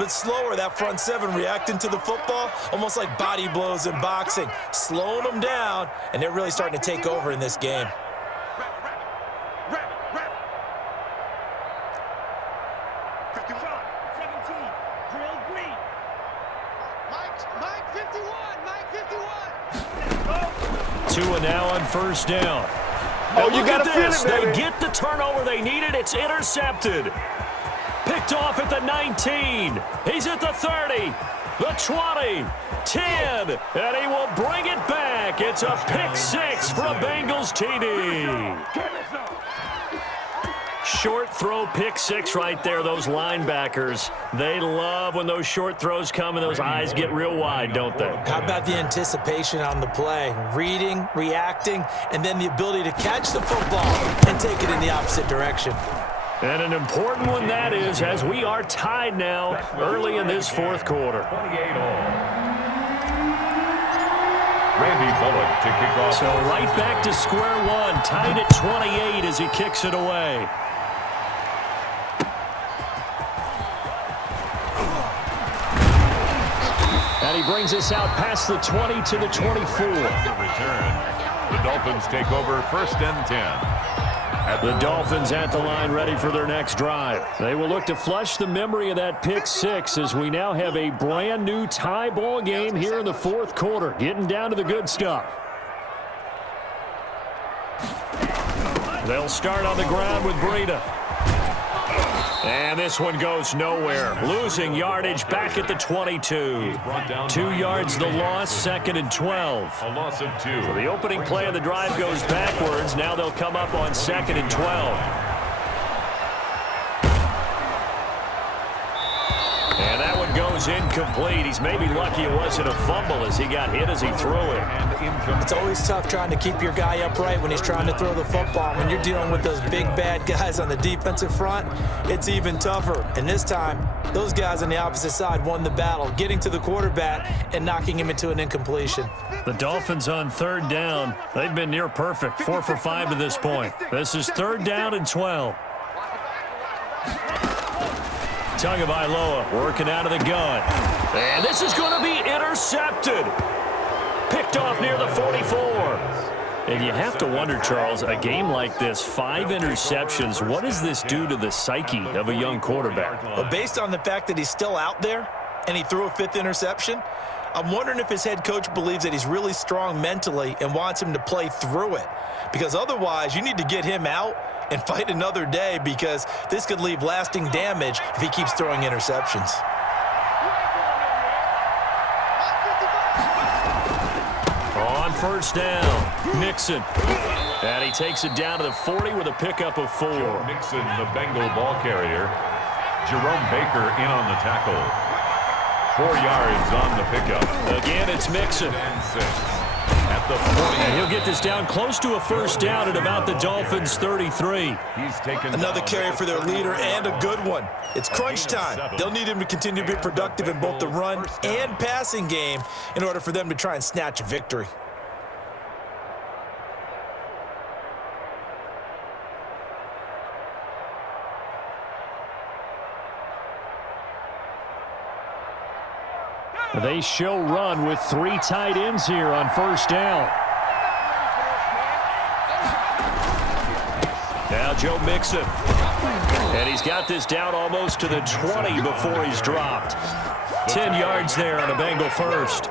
bit slower, that front seven reacting to the football, almost like body blows in boxing, slowing them down, and they're really starting to take over in this game. Two and now on first down. Oh, you got to feel it, baby. They get the turnover they needed. It's intercepted. Picked off at the 19. He's at the 30, the 20, 10, and he will bring it back. It's a pick six for a Bengals TD. Short throw pick six right there, those linebackers. They love when those short throws come and those eyes get real wide, don't they? How about the anticipation on the play? Reading, reacting, and then the ability to catch the football and take it in the opposite direction. And an important one that is, as we are tied now early in this fourth quarter. 28 all. Randy Bullock to kick off. So right back to square one, tied at 28 as he kicks it away. And he brings us out past the 20 to the 24. Return. The Dolphins take over first and 10. The Dolphins at the line ready for their next drive. They will look to flush the memory of that pick six as we now have a brand new tie ball game here in the fourth quarter. Getting down to the good stuff. They'll start on the ground with Breida. And this one goes nowhere. Losing yardage back at the 22. 2 yards the loss, second and 12. A loss of 2. So the opening play of the drive goes backwards. Now they'll come up on second and 12. And that one goes incomplete. He's maybe lucky it wasn't a fumble as he got hit as he threw it. It's always tough trying to keep your guy upright when he's trying to throw the football. When you're dealing with those big, bad guys on the defensive front, it's even tougher. And this time, those guys on the opposite side won the battle, getting to the quarterback and knocking him into an incompletion. The Dolphins on third down. They've been near perfect, 4 for 5 to this point. This is third down and 12. Tagovailoa working out of the gun. And this is going to be intercepted. Picked off near the 44. And you have to wonder, Charles, a game like this, 5 interceptions, what does this do to the psyche of a young quarterback? Well, based on the fact that he's still out there and he threw a 5th interception, I'm wondering if his head coach believes that he's really strong mentally and wants him to play through it. Because otherwise, you need to get him out and fight another day, because this could leave lasting damage if he keeps throwing interceptions. On first down, Mixon. And he takes it down to the 40 with a pickup of 4. Joe Mixon, the Bengal ball carrier. Jerome Baker in on the tackle. 4 yards on the pickup. Again, it's Mixon. And 6. At the 40. And he'll get this down close to a first down at about the Dolphins' 33. He's taken another carry for their leader, and a good one. It's crunch time. They'll need him to continue to be productive in both the run and passing game in order for them to try and snatch a victory. They show run with 3 tight ends here on first down. Now Joe Mixon. And he's got this down almost to the 20 before he's dropped. 10 yards there on a Bengal first.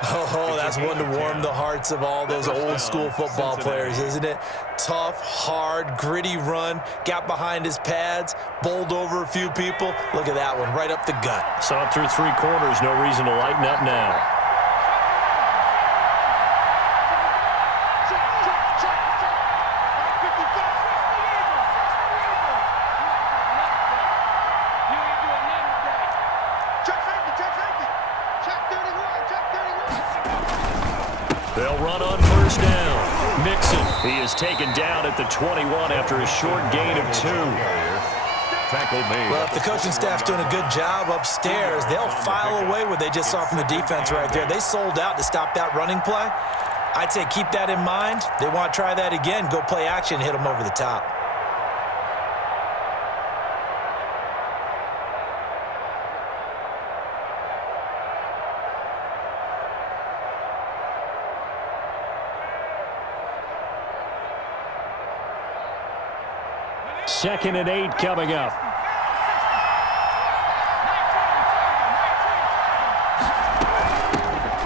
Oh, that's one to warm the hearts of all those old school football players, isn't it? Tough, hard, gritty run, got behind his pads, bowled over a few people. Look at that one, right up the gut. Saw it through 3 quarters, no reason to lighten up now. They'll run on first down. Mixon, he is taken down at the 21 after a short gain of 2. Tackle made. Well, if the coaching staff's doing a good job upstairs, they'll file away what they just saw from the defense right there. They sold out to stop that running play. I'd say keep that in mind. They want to try that again. Go play action, hit them over the top. 2nd and 8 coming up.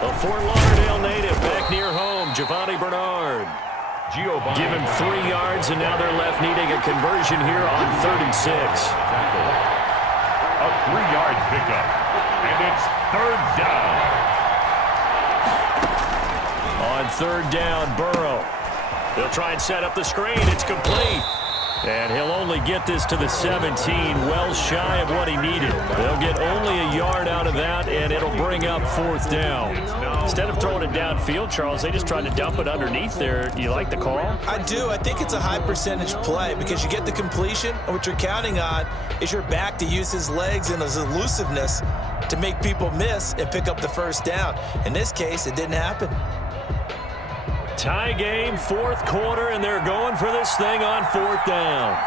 A Fort Lauderdale native back near home, Giovanni Bernard. Give him 3 yards, and now they're left needing a conversion here on 3rd and 6. A 3-yard pickup, and it's 3rd down. On 3rd down, Burrow. They'll try and set up the screen. It's complete. And he'll only get this to the 17, well shy of what he needed. They'll get only a yard out of that, and it'll bring up 4th down. Instead of throwing it downfield, Charles, they just tried to dump it underneath there. Do you like the call? I do. I think it's a high percentage play because you get the completion, and what you're counting on is your back to use his legs and his elusiveness to make people miss and pick up the 1st down. In this case, it didn't happen. Tie game, 4th quarter, and they're going for this thing on 4th down.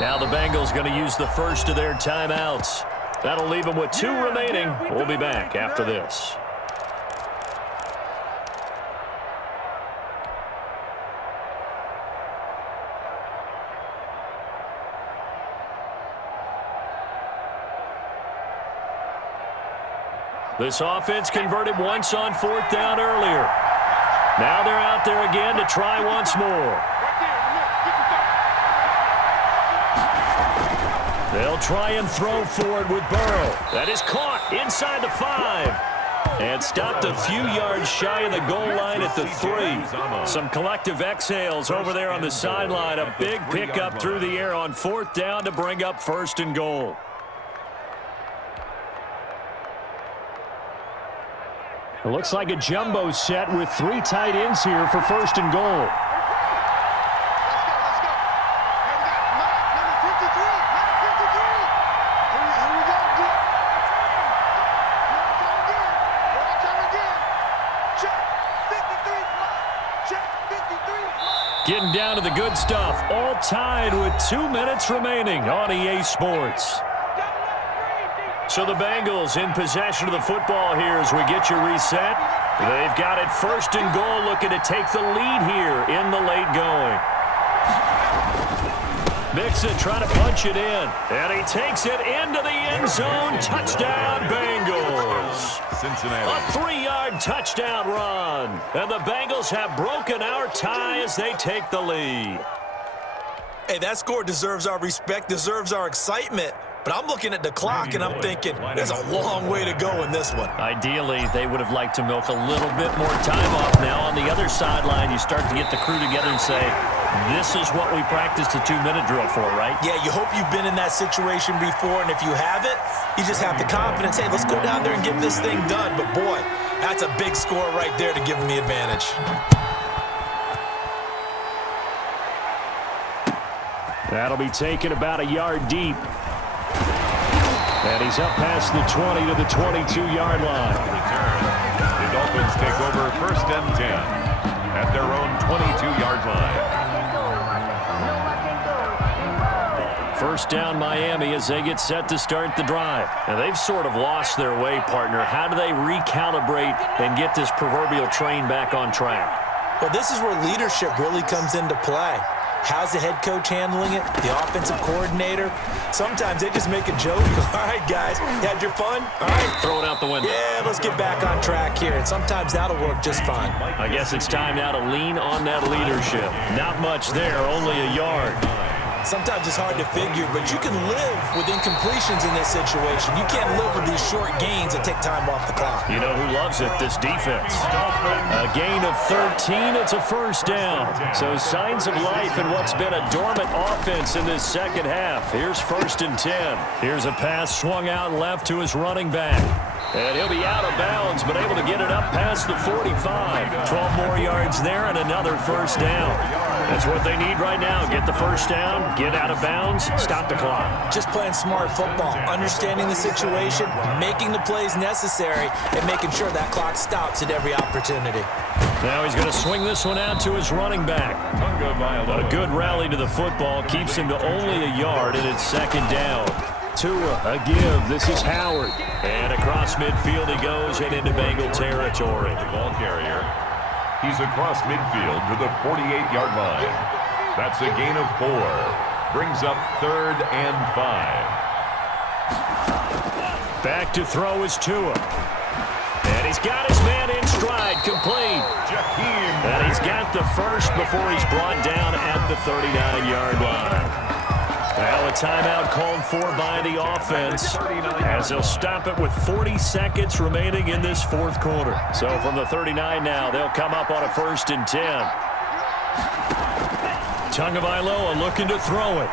Now the Bengals going to use the first of their timeouts. That'll leave them with 2 remaining. We'll be back after this. This offense converted once on 4th down earlier. Now they're out there again to try once more. They'll try and throw for it with Burrow. That is caught inside the 5. And stopped a few yards shy of the goal line at the 3. Some collective exhales over there on the sideline. A big pickup through the air on 4th down to bring up 1st and goal. It looks like a jumbo set with 3 tight ends here for 1st and goal. Getting down to the good stuff. All tied with 2 minutes remaining on EA Sports. So the Bengals in possession of the football here as we get you reset. They've got it 1st and goal, looking to take the lead here in the late going. Mixon trying to punch it in. And he takes it into the end zone. Touchdown, Bengals. Cincinnati. A 3-yard touchdown run. And the Bengals have broken our tie as they take the lead. Hey, that score deserves our respect, deserves our excitement. But I'm looking at the clock, and I'm thinking there's a long way to go in this one. Ideally, they would have liked to milk a little bit more time off. Now, on the other sideline, you start to get the crew together and say, this is what we practiced the 2-minute drill for, right? Yeah, you hope you've been in that situation before, and if you haven't, you just have the confidence, hey, let's go down there and get this thing done. But, boy, that's a big score right there to give them the advantage. That'll be taken about a yard deep. And he's up past the 20 to the 22-yard line. The Dolphins take over 1st and 10 at their own 22-yard line. 1st down Miami as they get set to start the drive. And they've sort of lost their way, partner. How do they recalibrate and get this proverbial train back on track? Well, this is where leadership really comes into play. How's the head coach handling it? The offensive coordinator? Sometimes they just make a joke. All right, guys, you had your fun? All right. Throw it out the window. Yeah, let's get back on track here. And sometimes that'll work just fine. I guess it's time now to lean on that leadership. Not much there, only a yard. Sometimes it's hard to figure, but you can live with incompletions in this situation. You can't live with these short gains that take time off the clock. You know who loves it? This defense. A gain of 13. It's a 1st down. So signs of life in what's been a dormant offense in this second half. Here's 1st and 10. Here's a pass swung out left to his running back. And he'll be out of bounds, but able to get it up past the 45. 12 more yards there and another 1st down. That's what they need right now. Get the 1st down, get out of bounds, stop the clock. Just playing smart football, understanding the situation, making the plays necessary, and making sure that clock stops at every opportunity. Now he's going to swing this one out to his running back. A good rally to the football keeps him to only a yard, and it's second down. Tua, a give. This is Howard. And across midfield he goes and into Bengal territory. The ball carrier. He's across midfield to the 48-yard line. That's a gain of 4. Brings up 3rd and 5. Back to throw is Tua. And he's got his man in stride, complete. And he's got the first before he's brought down at the 39-yard line. Now a timeout called for by the offense as they'll stop it with 40 seconds remaining in this fourth quarter. So from the 39 now, they'll come up on a 1st and 10. Tagovailoa looking to throw it.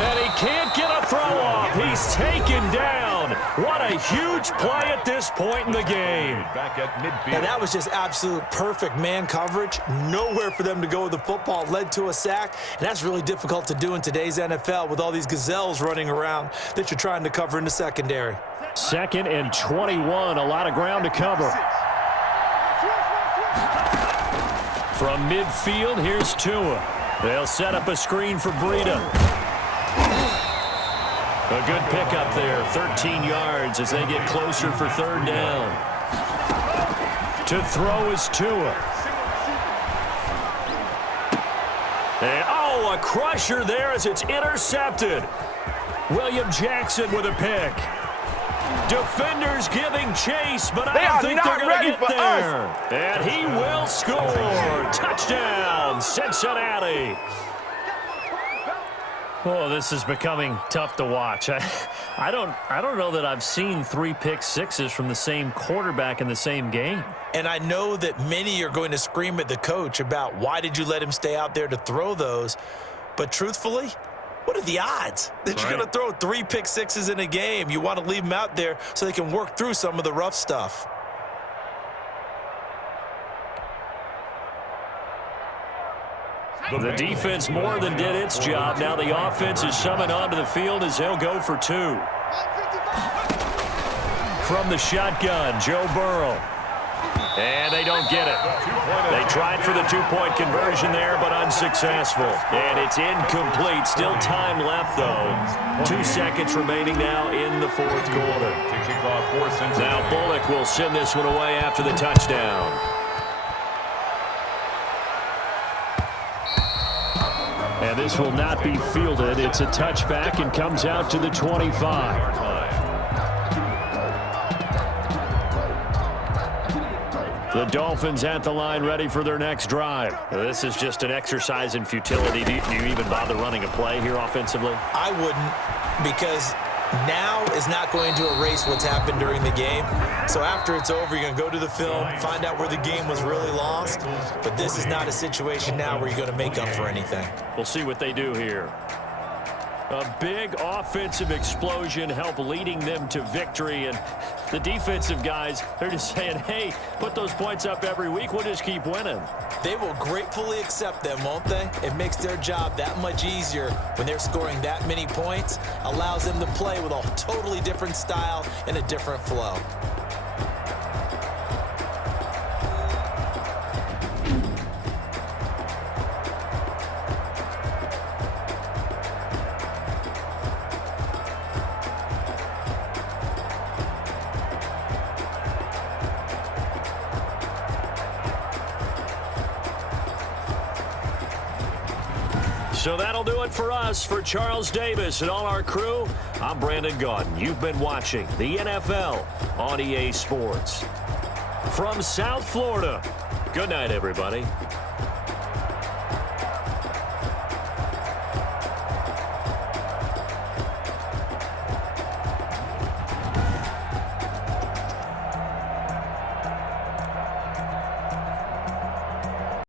And he can't get a throw off. He's taken down. What a huge play at this point in the game. Back at midfield. And that was just absolute perfect man coverage. Nowhere for them to go with the football. Led to a sack. And that's really difficult to do in today's NFL with all these gazelles running around that you're trying to cover in the secondary. 2nd and 21. A lot of ground to cover. From midfield, here's Tua. They'll set up a screen for Breida. A good pickup there, 13 yards as they get closer for 3rd down. To throw is Tua. And, oh, a crusher there as it's intercepted. William Jackson with a pick. Defenders giving chase, but I don't think they're going to get there. And he will score. Touchdown, Cincinnati. Oh, this is becoming tough to watch. I don't know that I've seen 3 pick sixes from the same quarterback in the same game. And I know that many are going to scream at the coach about why did you let him stay out there to throw those. But truthfully, what are the odds that you're going to throw 3 pick sixes in a game? You want to leave them out there so they can work through some of the rough stuff. The defense more than did its job. Now the offense is summoned onto the field as they'll go for 2. From the shotgun, Joe Burrow. And they don't get it. They tried for the 2-point conversion there, but unsuccessful. And it's incomplete. Still time left, though. 2 seconds remaining now in the fourth quarter. Now Bullock will send this one away after the touchdown. And this will not be fielded. It's a touchback and comes out to the 25. The Dolphins at the line ready for their next drive. This is just an exercise in futility. Do you even bother running a play here offensively? I wouldn't, because now is not going to erase what's happened during the game. So after it's over, you're going to go to the film, find out where the game was really lost. But this is not a situation now where you're going to make up for anything. We'll see what they do here. A big offensive explosion helped leading them to victory. And the defensive guys, they're just saying, hey, put those points up every week. We'll just keep winning. They will gratefully accept them, won't they? It makes their job that much easier when they're scoring that many points. Allows them to play with a totally different style and a different flow. So that'll do it for us. For Charles Davis and all our crew, I'm Brandon Gaudin. You've been watching the NFL on EA Sports. From South Florida, good night, everybody.